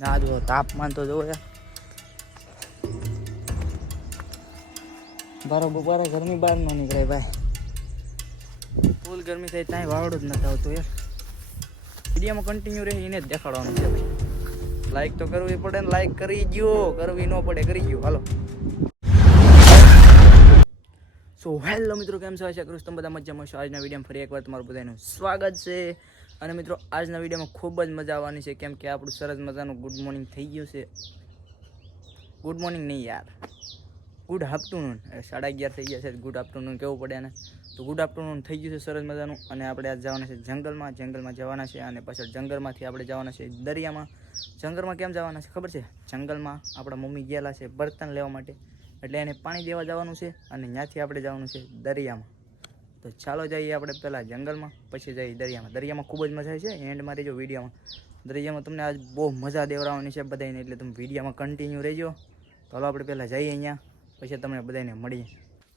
ના જો તાપમાન તો જોવો બારો બપોરે ગરમી બહાર ન નીકળાય ભાઈ. ફૂલ ગરમી થઈ ત્યાં વાવડું જ નથી આવતું યાર. વિડીયોમાં કન્ટિન્યુ રહે, એને જ દેખાડવાનું છે ભાઈ. લાઈક તો કરવી પડે ને લાઈક કરી ગયો કરવી ન પડે, કરી ગયો હાલો. સો હેલો મિત્રો, કેમ છો? આશા કરું તમે બધા મજામાં છો. આજના વિડીયોમાં ફરી એકવાર તમારું બધાનું સ્વાગત છે. અને મિત્રો, આજના વિડીયોમાં ખૂબ જ મજા આવવાની છે. કેમ કે આપણું સરસ મજાનું ગુડ મોર્નિંગ થઈ ગયું છે. ગુડ મોર્નિંગ નહીં યાર. ગુડ આફ્ટરનૂન સાડા અગિયાર થઈ ગયા છે. ગુડ આફ્ટરનૂન કેવું પડે ને તો ગુડ આફ્ટરનૂન થઈ ગયું છે સરસ મજાનું. અને આપણે આજ જવાના છે જંગલમાં. જંગલમાં જવાના છે અને પાછળ જંગલમાંથી આપણે જવાના છે દરિયામાં. જંગલમાં કેમ જવાના છે ખબર છે? જંગલમાં આપણા મમ્મી ગયેલા છે બર્તન લેવા માટે. એટલે એને પાણી દેવા જવાનું છે અને ત્યાંથી આપણે જવાનું છે દરિયામાં. તો ચાલો જઈએ આપણે પહેલાં જંગલમાં, પછી જઈએ દરિયામાં. દરિયામાં ખૂબ જ મજા છે એન્ડમાં રહેજો વિડીયોમાં. દરિયામાં તમને આજ બહુ મજા દેવડાવવાની છે બધાને એટલે તમે વિડીયોમાં કન્ટિન્યુ રહેજો. તો ચાલો આપણે પહેલાં જઈએ અહીંયા, પછી તમને બધાને મળીએ.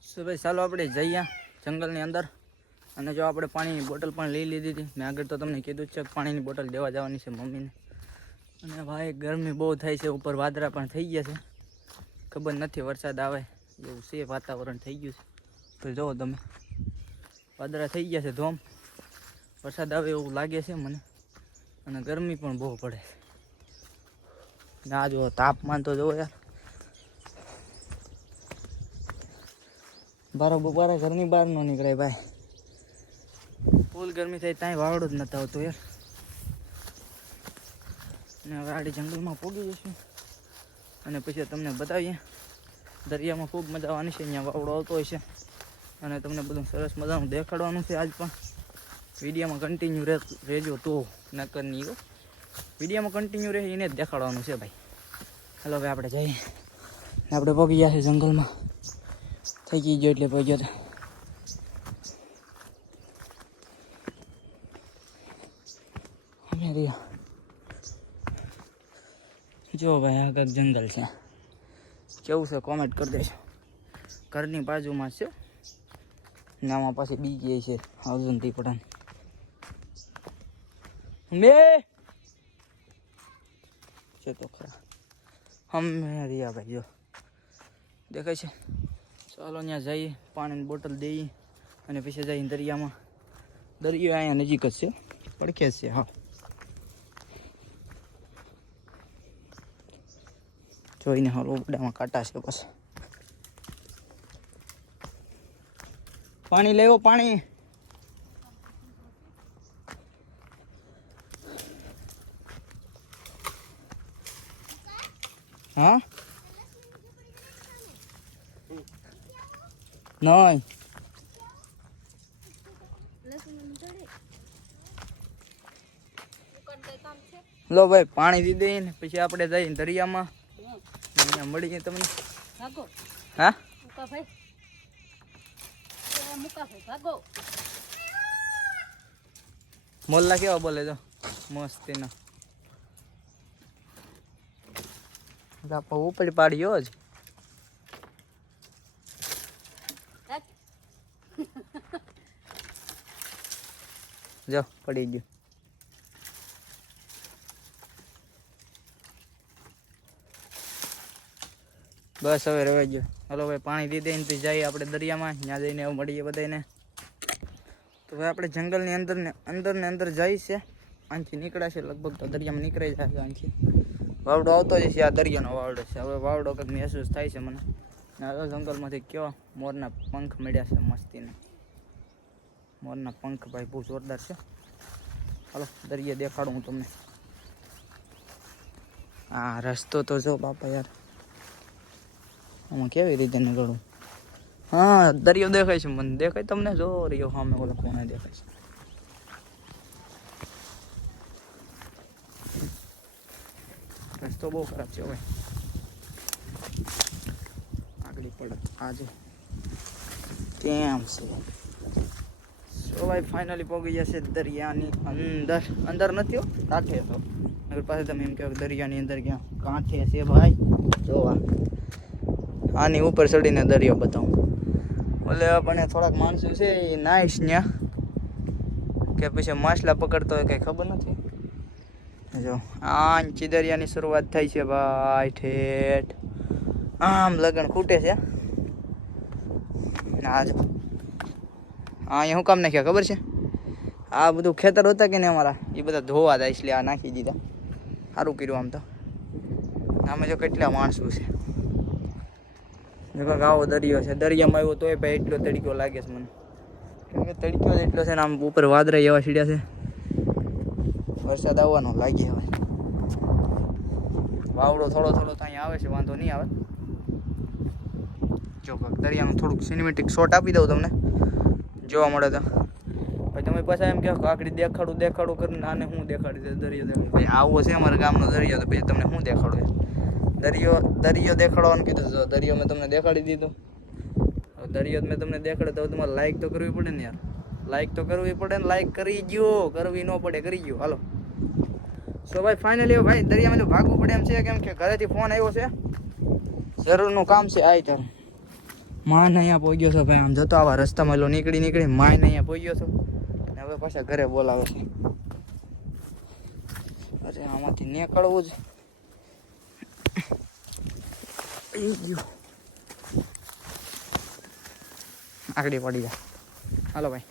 સો ભાઈ, ચાલો આપણે જઈએ જંગલની અંદર. અને જો આપણે પાણીની બોટલ પણ લઈ લીધી હતી. મેં આગળ તો તમને કીધું છે પાણીની બોટલ દેવા જવાની છે મમ્મીને. અને ભાઈ, ગરમી બહુ થાય છે, ઉપર વાદળા પણ થઈ ગયા છે. ખબર નથી વરસાદ આવે, એવું છે વાતાવરણ થઈ ગયું છે. તો જુઓ તમે. વાદળા થઈ ગયા છે ધોમ. વરસાદ આવે એવું લાગે છે મને. અને ગરમી પણ બહુ પડે ના જો તાપમાન તો જુઓ યાર. બારો બપોરે ઘરની બહાર ન નીકળાય ભાઈ. ફૂલ ગરમી થાય ત્યાં વાવડો જ નથી આવતું યાર. અને હવે જંગલમાં પોગી જઈશું. અને પછી તમને બતાવીએ. દરિયામાં ખૂબ મજા આવવાની છે, અહીંયા વાવડો આવતો હોય છે. અને તમને બધું સરસ મજાનું દેખાડવાનું છે આજ પણ. વિડીયોમાં કન્ટિન્યુ રહે રહેજો તો, નકર નહીં તો વિડીયોમાં કન્ટિન્યુ રહે, એને જ દેખાડવાનું છે ભાઈ. હાલો ભાઈ આપણે જઈએ. ને આપણે પગી ગયા છે જંગલમાં. થઈ ગઈ ગયો એટલે પગી તો. અમે રહ્યા. જો ભાઈ, આગળ જંગલ છે. કેવું છે કોમેન્ટ કરી દેજો. ઘરની બાજુમાં છે. ને આમાં બી બીજી છે અર્જુનથી પઠાણ બે છે તો ખરા. અમે રહ્યા ભાઈ, જો. દેખાય છે? ચાલો ત્યાં જઈએ, પાણીની બોટલ દઈએ અને પછી જઈએ દરિયામાં. દરિયો અહીંયા નજીક જ છે, પડખે છે, હા. જોઈને હાલ ઉપડામાં કાંટા છે બસ. પાણી લેવો પાણી. હા? નહીં. લો ભાઈ પાણી દી દઈએ ને પછી આપણે જઈએ દરિયામાં. મળીએ તમને. હા ભાઈ. મોલ્લા કેવો બોલે તો મસ્તીના. ઉપર પાડ્યો જ. જો પડી ગયું. બસ હવે રવાઈ ગયો. હલો ભાઈ, પાણી દઈ ને જઈએ આપણે દરિયામાં. ત્યાં જઈને એવું મળીએ બધાને તો ભાઈ આપણે જંગલની અંદર ને અંદર ને અંદર જઈ છે નીકળ્યા નીકળાશે લગભગ તો દરિયામાં નીકળી છે આનથી વાવડો આવતો જ છે આ દરિયાનો વાવડો છે. હવે વાવડો કંઈક મહેસૂસ થાય છે મને. ને આ જંગલમાંથી કયો મોરના પંખ મળ્યા છે મસ્તીને. મોરના પંખ ભાઈ બહુ જોરદાર છે. હાલો, દરિયા દેખાડું હું તમને. હા રસ્તો તો જો બાપા યાર. આમાં કેવી રીતે નીકળું? હા, દરિયો દેખાય છે મને. દેખાય તમને? જો રહ્યો સામે ઓલો કોને દેખાય છે. રસ્તો બહુ ખરાબ છે ભાઈ આગળી પડત આજે. કેમ છે? સો ભાઈ ફાઇનલી પહોંચી ગયા છે દરિયાની અંદર. અંદર નથી હો કાંઠે તો. નગર પાસે તમે એમ કહો કે દરિયાની અંદર ક્યાં? કાંઠે છે ભાઈ? જોવા. આની ઉપર ચડીને દરિયો બતાવું. ઓલે પણ થોડાક માણસો છે એ નાઈશ ત્યાં કે પછી માછલા પકડતો હોય કંઈ ખબર નથી. જો આ ચીદરિયાની શરૂઆત થઈ છે ભાઈ ઠેઠ. આમ લગન ખૂટે છે. ના જો. હા અહીંયા શું કામ નાખ્યા ખબર છે? આ બધું ખેતર હતા કે ને અમારા? એ બધા ધોવા હતા, એટલે આ નાખી દીધા. સારું કર્યું આમ તો. આમાં જો કેટલા માણસો છે. નકર આવો દરિયો છે. દરિયામાં આવ્યો તોય ભાઈ એટલો તડકો લાગે છે મને. કેમ કે તડકો એટલો છે ને આમ ઉપર વાદરા એવા સીડ્યા છે. વરસાદ આવવાનો લાગે હવે. વાવડો થોડો થોડો તો અહીંયા આવે છે, વાંધો નહીં આવે. જો દરિયાનું થોડુંક સિનેમેટિક શોટ આપી દઉં તમને. જોવા મળે તો. પછી તમે પાછા એમ કહો કાકડી દેખાડું દેખાડું કરીને આને હું દેખાડી દે દરિયો દેખાડું. ભાઈ આવો છે અમારા ગામનો દરિયો તો પછી તમને શું દેખાડું? દરિયો દરિયો દેખાડવાનું કીધું જો, દરિયો મેં તમને દેખાડી દીધું. દરિયો મેં તમને દેખાડે તો તમારે લાઈક તો કરવી પડે ને યાર. લાઈક તો કરવી પડે ને લાઈક કરી ગયો કરવી ન પડે, કરી ગયો હાલો. સો ભાઈ ફાઇનલી ભાઈ દરિયામાં ભાગવું પડે એમ છે, કેમ કે ઘરેથી ફોન આવ્યો છે. જરૂરનું કામ છે આય તારું. માન અહીંયા પહોંચ્યો છો ભાઈ. આમ જતો આવા રસ્તામાં લો, નીકળી નીકળી માન અહીંયા પહોંચ્યો છો. ને હવે પાછા ઘરે બોલાવે છે. અરે, આમાંથી નીકળવું જ આકડી પડી ગયા હાલો ભાઈ,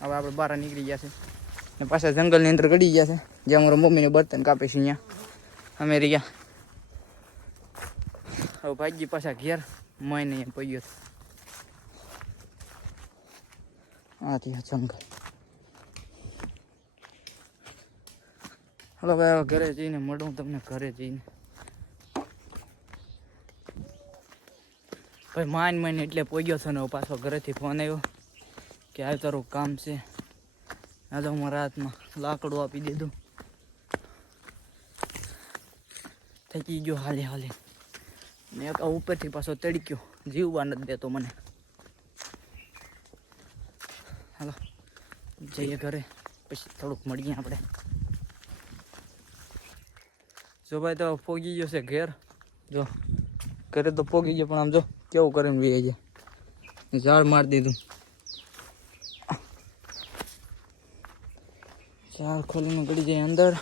હવે આપણે બહાર નીકળી ગયા છે. ને પાછા જંગલની અંદર ગડી ગયા છે. જ્યાં અમારા મમ્મીને બર્તન કાપે છે અહીંયા અમે રહ્યા હવે ભાઈજી પાછા ઘેર. મય નહીં પગ્યો આથી આ જંગલ. હાલો ભાઈ, હવે ઘરે જઈને મળું તમને, ઘરે જઈને. ભાઈ, માન માન એટલે પોગ્યો છે ને હું પાછો ઘરેથી ફોન આવ્યો કે આ તારું કામ છે. આ તો હું રાતમાં લાકડું આપી દીધું. થકી ગયો હાલે હાલે. ને એક ઉપરથી પાછો તડક્યો. જીવવા નથી દેતો મને. હાલો, જઈએ ઘરે. પછી થોડુંક મળીએ આપણે. જો ભાઈ, તો પોગી ગયો છે ઘેર. જો, ઘરે તો પોગી ગયો પણ આમ જો. કેવું કરીને વી છે ઝાડ મારી દીધું. ઝાડ ખોલીને ગળી જાય અંદર.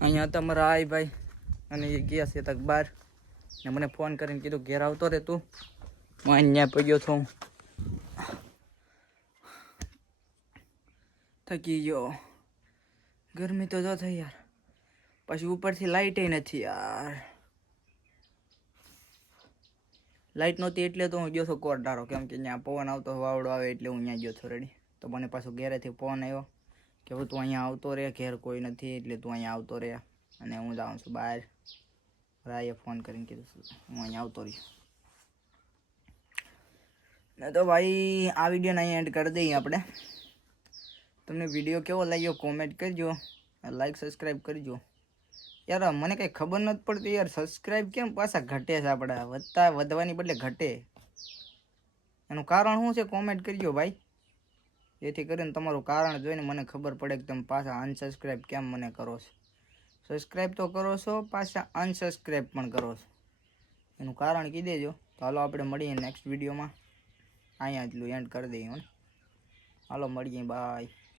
અહીંયા હતા મારા આઈ ભાઈ અને એ ગયા છે તક બહાર. ને મને ફોન કરીને કીધું, ઘેર આવતો રે તું. હું અહીંયા પડ્યો છું. થકી ગયો. ગરમી તો જો થઈ યાર. પછી ઉપરથી લાઇટે નથી યાર. લાઇટ નહોતી એટલે તો હું ગયો છું કોરડારો કેમ કે અહીંયા પવન આવતો વાવડો આવે એટલે હું અહીંયા ગયો છું રેડી તો મને પાછો ઘેરેથી ફોન આવ્યો કે હવે તું અહીંયા આવતો રહે ઘેર કોઈ નથી એટલે તું અહીંયા આવતો રહે અને હું જાઉં છું બહાર. રાયે ફોન કરીને કીધું હું અહીંયા આવતો રહ્યો ને તો ભાઈ આ વિડીયોને અહીંયા એન્ડ કરી દઈએ આપણે. તમને વીડિયો કેવો લાગ્યો કોમેન્ટ કરજો. લાઈક સબસ્ક્રાઈબ કરજો. યાર, મને કંઈ ખબર નથી પડતી યાર સબસ્ક્રાઈબ કેમ પાછા ઘટે છે આપણા? વધતા, વધવાની બદલે ઘટે. એનું કારણ શું છે? કોમેન્ટ કરજો ભાઈ. જેથી કરીને તમારું કારણ જોઈને મને ખબર પડે કે તમે પાછા અનસબસ્ક્રાઈબ કેમ મને કરો છો. સબસ્ક્રાઈબ તો કરો છો, પાછા અનસબસ્ક્રાઈબ પણ કરો છો. એનું કારણ કહી દેજો. તો હાલો આપણે મળીએ નેક્સ્ટ વિડીયોમાં અહીંયા એટલું એન્ડ કરી દઈએ હાલો મળીએ બાય